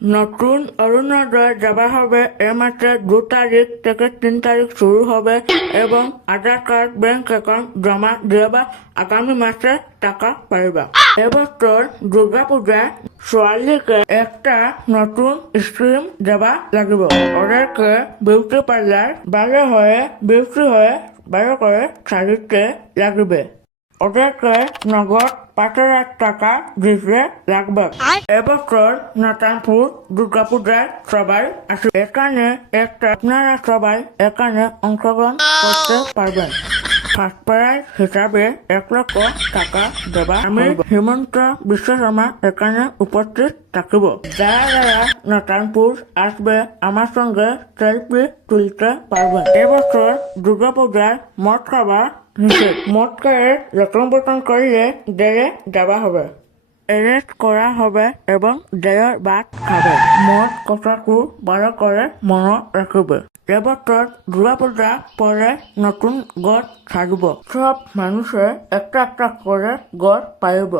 নতুন অরুণোদয় দেওয়া হবে এ মাসের দু তারিখ থেকে তিন তারিখ শুরু হবে এবং আধার কার্ড, ব্যাংক অ্যাকাউন্ট জমা দেবা আগামী মাসে টাকা পাইবা। এবছর দুর্গাপূজায় ছোৱালীকে একটা নতুন স্কিম দেবা লাগিব। ওদেরকে বিউটি পার্লার বাইরে হয়ে বিউটি হয়ে বাইরে করে শাড়িতে লাগবে। ওদেরকে নগদ পাঁচ হাজার টাকা দিতে লাগবে এবছর নাতানপুর দুর্গাপূজায় সবাই আসবে। এখানে একটা আপনারা সবাই এখানে অংশগ্রহণ করতে পারবেন। ফার্স্ট হিসাবে এক লক্ষ টাকা দেবা। আমি হিমন্ত বিশ্ব শর্মা এখানে উপস্থিত থাকিব। যারা যারা নতানপুর আসবে আমার সঙ্গে সেলফি তুলতে পারবেন এবছর দুর্গাপূজায় মদ খাবার নিষেধ মদ খেয়ে রকম করলে দেরে দেওয়া হবে। এরেস্ট করা হবে এবং দেয়ের বাদ খাবে। মদ কথাকু ভালো করে মনে রাখবে এবছর দুর্গাপূজা পরে নতুন গড় থাকব সব মানুষের একটা একটা করে গড় পাইব